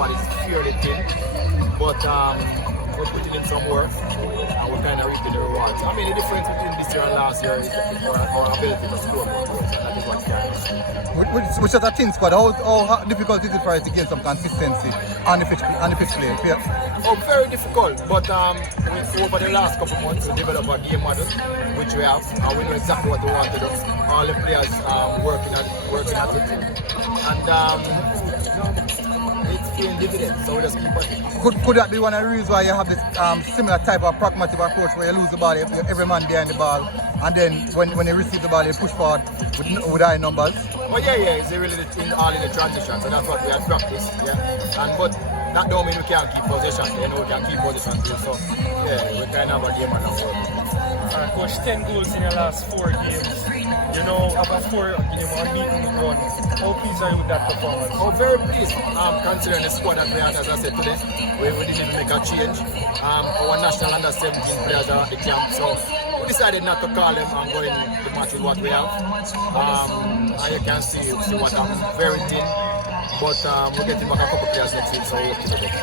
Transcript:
squad is fairly thin, but we're putting in some work and we're kind of reaping the rewards. I mean, the difference between this year and last year is our ability to score more goals, and that is what's carrying us. Which is a thin squad. How difficult is it for you to gain some consistency on the pitch play? Oh, very difficult, but over the last couple of months we developed a game model, which we have, and we know exactly what we want to do. All the players working at it, and it's paying dividends, so we just keep working. Could that be one of the reasons why you have this similar type of pragmatic approach where you lose the ball, every man behind the ball, and then when you receive the ball, you push forward with high numbers? Well, yeah, it's really all in the transition, so that's what we have practiced, yeah. But that don't mean we can't keep possession, we can keep possession too, so yeah, we kind of have a game on now. Alright, coach, 10 goals in your last 4 games. You know, about 4 games unbeaten run. How pleased are you with that performance? Oh, very pleased. Considering the squad that we had, as I said today, we didn't make a change. Our national under 17 players are at the camp, so we decided not to call them and go in the match with what we have. And you can see what I'm very thin, but we're getting back a couple players next week, so we'll keep it.